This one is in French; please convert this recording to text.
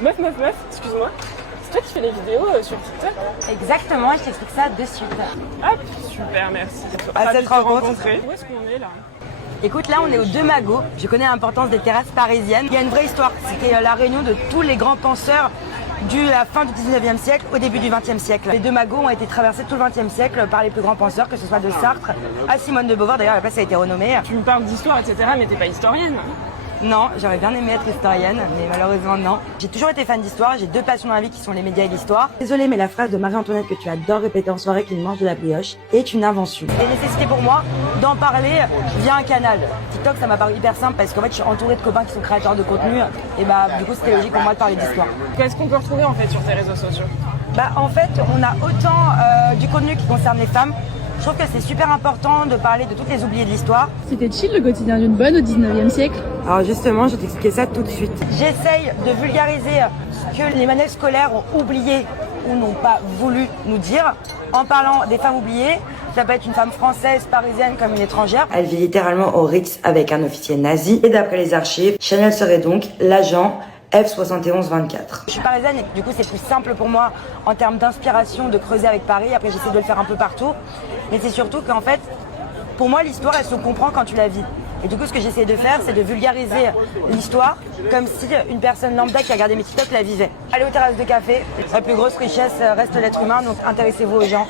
Meuf, excuse-moi. C'est toi qui fais les vidéos sur TikTok? Exactement, je t'explique ça de suite. Ah, super, merci. À Ravi cette de te rencontre. rencontrer. Où est-ce qu'on est là? Écoute, là on est aux Deux Magots. Je connais l'importance des terrasses parisiennes. Il y a une vraie histoire. C'était la réunion de tous les grands penseurs de la fin du 19e siècle au début du 20e siècle. Les Deux Magots ont été traversés tout le 20e siècle par les plus grands penseurs, que ce soit de Sartre à Simone de Beauvoir. D'ailleurs, la place a été renommée. Tu me parles d'histoire, etc., mais t'es pas historienne. Non, j'aurais bien aimé être historienne, mais malheureusement non. J'ai toujours été fan d'histoire, j'ai deux passions dans la vie qui sont les médias et l'histoire. Désolée, mais la phrase de Marie-Antoinette que tu adores répéter en soirée qu'il mange de la brioche est une invention. C'est une nécessité pour moi d'en parler via un canal. TikTok, ça m'a paru hyper simple parce qu'en fait, je suis entourée de copains qui sont créateurs de contenu et bah du coup, c'était logique pour moi de parler d'histoire. Qu'est-ce qu'on peut retrouver en fait sur tes réseaux sociaux? Bah en fait, on a autant du contenu qui concerne les femmes. Je trouve que c'est super important de parler de toutes les oubliées de l'histoire. C'était chill le quotidien d'une bonne au 19e siècle. Alors justement, je vais t'expliquer ça tout de suite. J'essaye de vulgariser ce que les manuels scolaires ont oublié ou n'ont pas voulu nous dire en parlant des femmes oubliées. Ça peut être une femme française, parisienne comme une étrangère. Elle vit littéralement au Ritz avec un officier nazi. Et d'après les archives, Chanel serait donc l'agent F7124. Je suis parisienne et du coup c'est plus simple pour moi en termes d'inspiration de creuser avec Paris. Après j'essaie de le faire un peu partout. Mais c'est surtout qu'en fait, pour moi l'histoire elle se comprend quand tu la vis. Et du coup ce que j'essaie de faire c'est de vulgariser l'histoire comme si une personne lambda qui a regardé mes TikTok la vivait. Allez aux terrasses de café, la plus grosse richesse reste l'être humain, donc intéressez-vous aux gens.